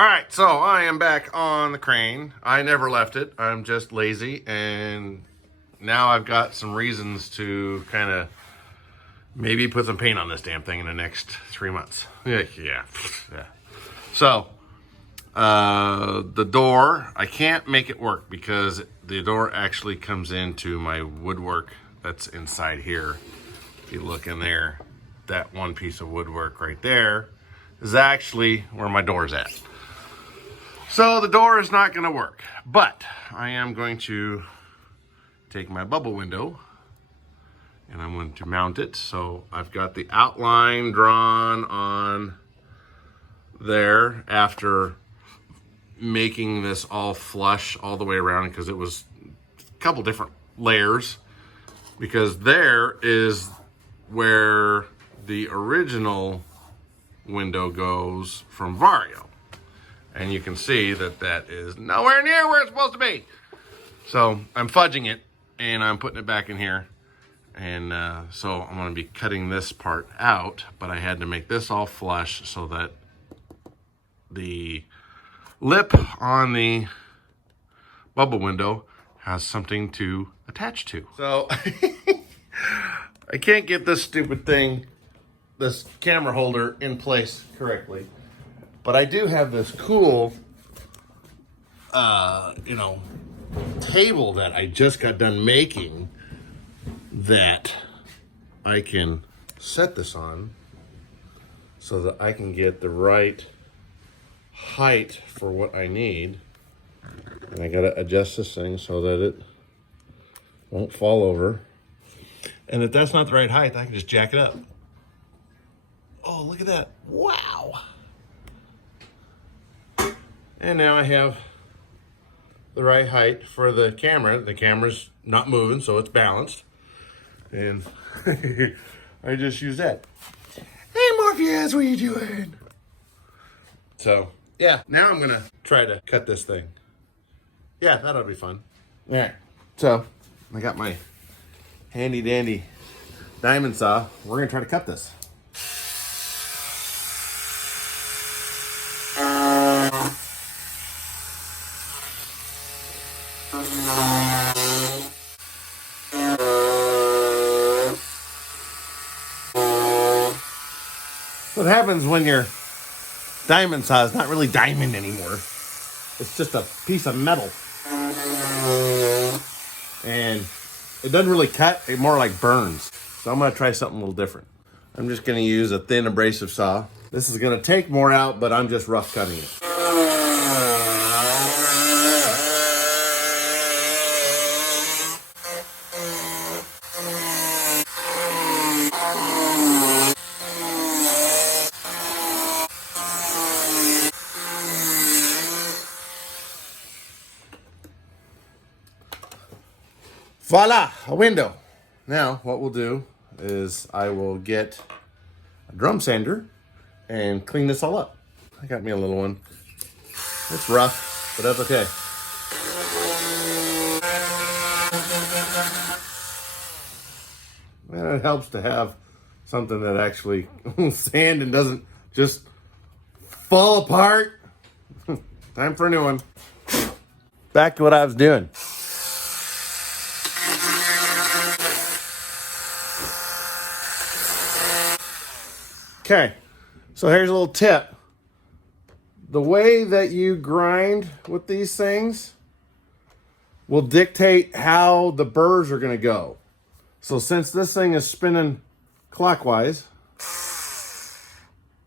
All right, so I am back on the crane. I never left it. I'm just lazy, and now I've got some reasons to kind of maybe put some paint on this damn thing in the next 3 months. Yeah. So, the door, I can't make it work because the door actually comes into my woodwork that's inside here. If you look in there, that one piece of woodwork right there is actually where my door's at. So the door is not going to work, but I am going to take my bubble window and I'm going to mount it. So I've got the outline drawn on there after making this all flush all the way around because it was a couple different layers, because there is where the original window goes from Vario. And you can see that that is nowhere near where it's supposed to be. So I'm fudging it and I'm putting it back in here. And so I'm gonna be cutting this part out, but I had to make this all flush so that the lip on the bubble window has something to attach to. So I can't get this stupid thing, this camera holder, in place correctly. But I do have this cool, table that I just got done making that I can set this on so that I can get the right height for what I need. And I gotta adjust this thing so that it won't fall over. And if that's not the right height, I can just jack it up. Oh, look at that. Wow. And now I have the right height for the camera. The camera's not moving, so it's balanced. And I just use that. Hey, Morpheus, what are you doing? So, yeah, now I'm gonna try to cut this thing. Yeah, that'll be fun. All right, so I got my handy dandy diamond saw. We're gonna try to cut this. What happens when your diamond saw is not really diamond anymore? It's just a piece of metal. And it doesn't really cut, it more like burns. So I'm gonna try something a little different. I'm just gonna use a thin abrasive saw. This is gonna take more out, but I'm just rough cutting it. Voila, a window. Now what we'll do is I will get a drum sander and clean this all up. I got me a little one. It's rough, but that's okay. And it helps to have something that actually sand and doesn't just fall apart. Time for a new one. Back to what I was doing. Okay, so here's a little tip. The way that you grind with these things will dictate how the burrs are going to go. So since this thing is spinning clockwise,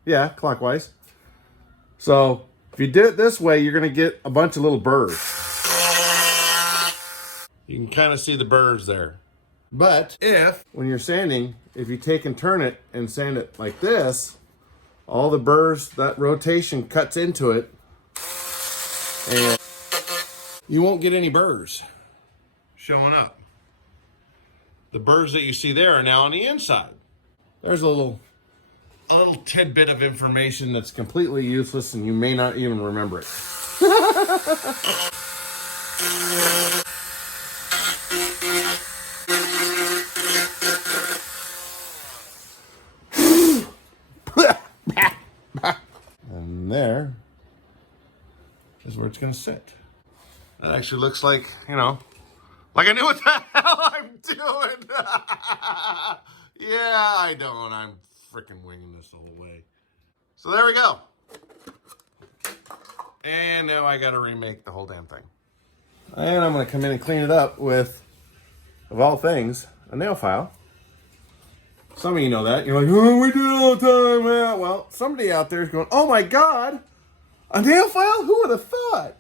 yeah, clockwise. So if you did it this way, you're going to get a bunch of little burrs. You can kind of see the burrs there. But when you're sanding, if you take and turn it and sand it like this, all the burrs, that rotation cuts into it, and you won't get any burrs showing up. The burrs that you see there are now on the inside. There's a little tidbit of information that's completely useless and you may not even remember it. And there is where it's gonna sit. That actually looks like, you know, like I knew what the hell I'm doing. Yeah, I don't. I'm freaking winging this the whole way. So there we go. And now I gotta remake the whole damn thing. And I'm gonna come in and clean it up with, of all things, a nail file. Some of you know that. You're like, oh, we do it all the time. Yeah, well, somebody out there is going, oh my God, a nail file? Who would have thought?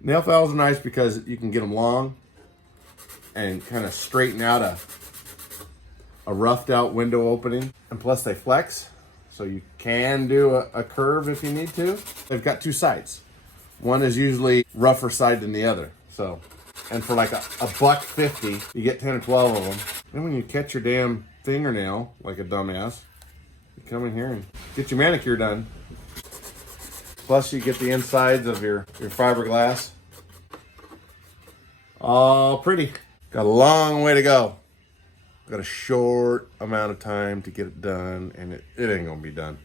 Nail files are nice because you can get them long and kind of straighten out a roughed out window opening. And plus they flex, so you can do a curve if you need to. They've got two sides. One is usually rougher side than the other. So, and for like a $1.50, you get 10 or 12 of them. Then when you catch your damn fingernail like a dumbass, you come in here and get your manicure done. Plus you get the insides of your fiberglass. All pretty. Got a long way to go. Got a short amount of time to get it done, and it ain't gonna be done.